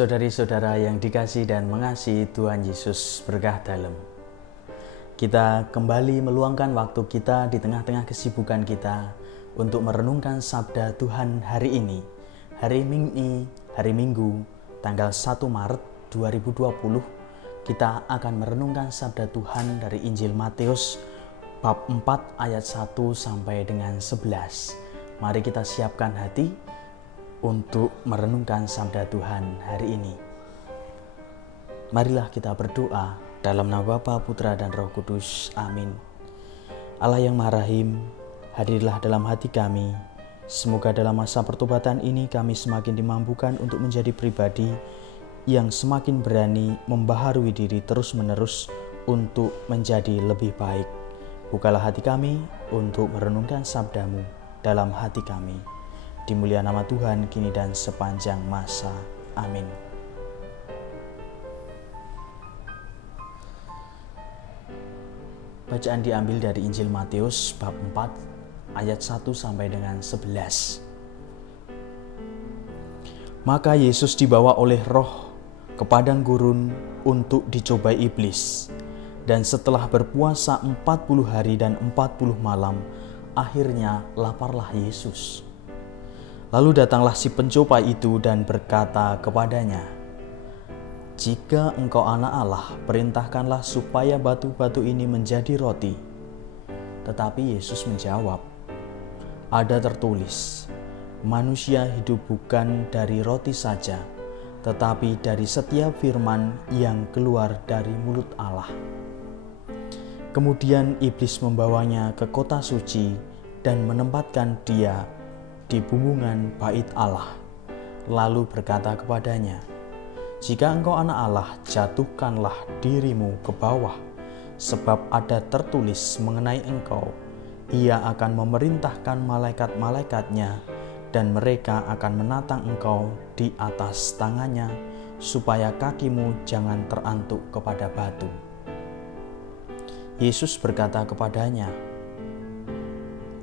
Saudari-saudara yang dikasihi dan mengasihi Tuhan Yesus berkah dalam. Kita kembali meluangkan waktu kita di tengah-tengah kesibukan kita untuk merenungkan sabda Tuhan hari ini. Hari Minggu, tanggal 1 Maret 2020, kita akan merenungkan sabda Tuhan dari Injil Matius bab 4 ayat 1 sampai dengan 11. Mari kita siapkan hati untuk merenungkan sabda Tuhan hari ini. Marilah kita berdoa dalam nama Bapa, Putra, dan Roh Kudus. Amin. Allah yang Maha Rahim, hadirlah dalam hati kami. Semoga dalam masa pertobatan ini kami semakin dimampukan untuk menjadi pribadi yang semakin berani membaharui diri terus-menerus untuk menjadi lebih baik. Bukalah hati kami untuk merenungkan sabda-Mu dalam hati kami. Dimuliakan nama Tuhan kini dan sepanjang masa. Amin. Bacaan diambil dari Injil Matius bab 4 ayat 1 sampai dengan 11. Maka Yesus dibawa oleh Roh ke padang gurun untuk dicobai iblis. Dan setelah berpuasa 40 hari dan 40 malam, akhirnya laparlah Yesus. Lalu datanglah si pencobai itu dan berkata kepadanya, "Jika engkau anak Allah, perintahkanlah supaya batu-batu ini menjadi roti." Tetapi Yesus menjawab, "Ada tertulis, manusia hidup bukan dari roti saja, tetapi dari setiap firman yang keluar dari mulut Allah." Kemudian iblis membawanya ke kota suci dan menempatkan dia di bumbungan bait Allah, lalu berkata kepadanya, "Jika engkau anak Allah, jatuhkanlah dirimu ke bawah, sebab ada tertulis mengenai engkau, Ia akan memerintahkan malaikat-malaikatnya, dan mereka akan menatang engkau di atas tangannya, supaya kakimu jangan terantuk kepada batu." Yesus berkata kepadanya,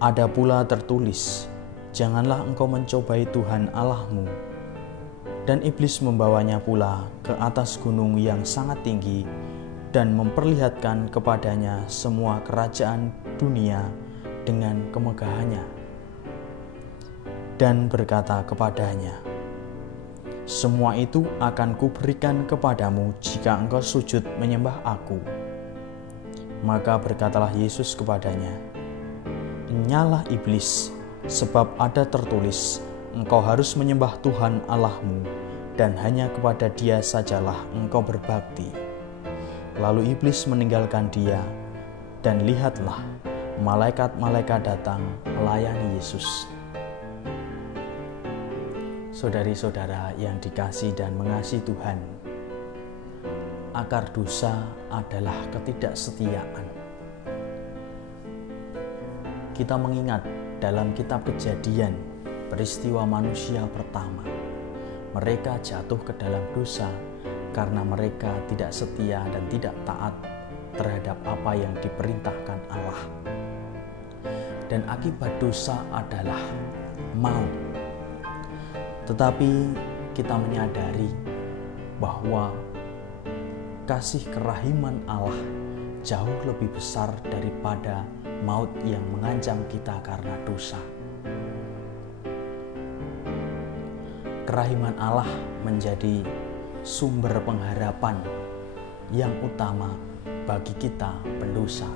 "Ada pula tertulis, janganlah engkau mencobai Tuhan Allahmu." Dan iblis membawanya pula ke atas gunung yang sangat tinggi dan memperlihatkan kepadanya semua kerajaan dunia dengan kemegahannya. Dan berkata kepadanya, "Semua itu akan kuberikan kepadamu jika engkau sujud menyembah Aku." Maka berkatalah Yesus kepadanya, "Nyalah iblis, sebab ada tertulis, engkau harus menyembah Tuhan Allahmu, dan hanya kepada Dia sajalah engkau berbakti." Lalu iblis meninggalkan dia, dan lihatlah, malaikat-malaikat datang melayani Yesus. Saudari-saudara yang dikasihi dan mengasihi Tuhan, akar dosa adalah ketidaksetiaan. Kita mengingat dalam kitab Kejadian, peristiwa manusia pertama. Mereka jatuh ke dalam dosa karena mereka tidak setia dan tidak taat terhadap apa yang diperintahkan Allah. Dan akibat dosa adalah maut. Tetapi kita menyadari bahwa kasih kerahiman Allah jauh lebih besar daripada maut yang mengancam kita karena dosa. Kerahiman Allah menjadi sumber pengharapan yang utama bagi kita pendosa.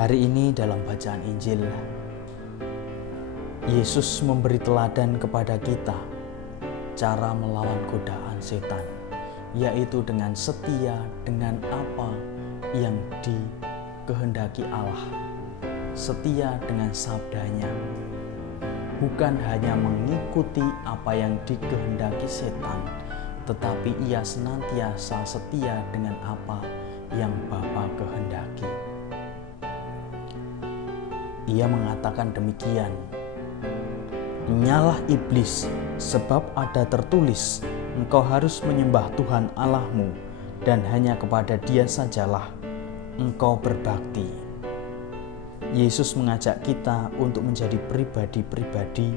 Hari ini dalam bacaan Injil, Yesus memberi teladan kepada kita cara melawan godaan setan, yaitu dengan setia dengan apa yang dikehendaki Allah, setia dengan sabdanya, bukan hanya mengikuti apa yang dikehendaki setan, tetapi ia senantiasa setia dengan apa yang Bapa kehendaki. Ia mengatakan demikian, "Nyalah iblis, sebab ada tertulis, engkau harus menyembah Tuhan Allahmu, dan hanya kepada Dia sajalah engkau berbakti." Yesus mengajak kita untuk menjadi pribadi-pribadi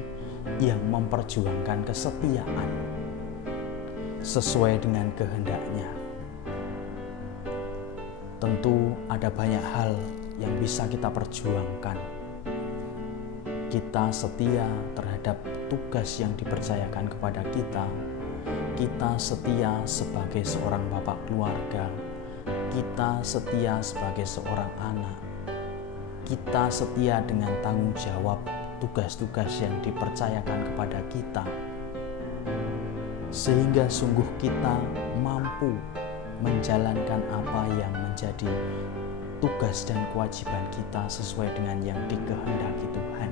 yang memperjuangkan kesetiaan sesuai dengan kehendak-Nya. Tentu ada banyak hal yang bisa kita perjuangkan. Kita setia terhadap tugas yang dipercayakan kepada kita. Kita setia sebagai seorang bapak keluarga. Kita setia sebagai seorang anak. Kita setia dengan tanggung jawab tugas-tugas yang dipercayakan kepada kita, sehingga sungguh kita mampu menjalankan apa yang menjadi tugas dan kewajiban kita sesuai dengan yang dikehendaki Tuhan.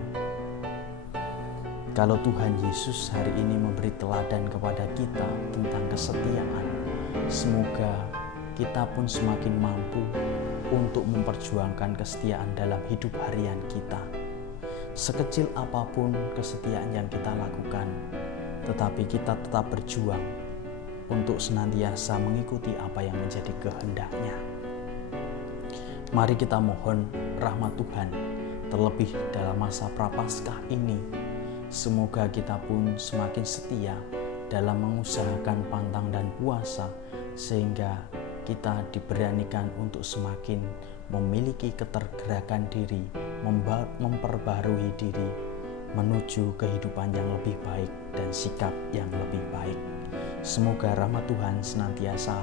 Kalau Tuhan Yesus hari ini memberi teladan kepada kita tentang kesetiaan, semoga kita pun semakin mampu untuk memperjuangkan kesetiaan dalam hidup harian kita. Sekecil apapun kesetiaan yang kita lakukan, tetapi kita tetap berjuang untuk senantiasa mengikuti apa yang menjadi kehendak-Nya. Mari kita mohon rahmat Tuhan, terlebih dalam masa prapaskah ini. Semoga kita pun semakin setia dalam mengusahakan pantang dan puasa, sehingga kita diberanikan untuk semakin memiliki ketergerakan diri, memperbarui diri, menuju kehidupan yang lebih baik dan sikap yang lebih baik. Semoga rahmat Tuhan senantiasa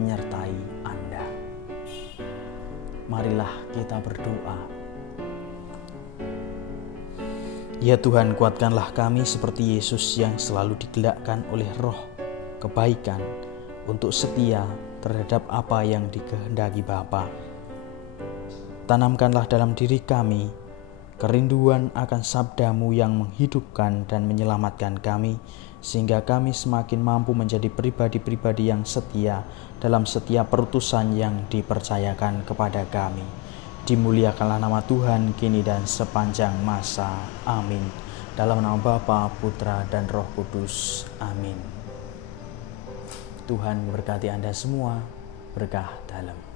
menyertai Anda. Marilah kita berdoa. Ya Tuhan, kuatkanlah kami seperti Yesus yang selalu digerakkan oleh roh kebaikan untuk setia terhadap apa yang dikehendaki Bapa. Tanamkanlah dalam diri kami kerinduan akan sabda-Mu yang menghidupkan dan menyelamatkan kami, sehingga kami semakin mampu menjadi pribadi-pribadi yang setia dalam setiap perutusan yang dipercayakan kepada kami. Dimuliakanlah nama Tuhan kini dan sepanjang masa. Amin. Dalam nama Bapa, Putra, dan Roh Kudus. Amin. Tuhan memberkati Anda semua. Berkah dalam.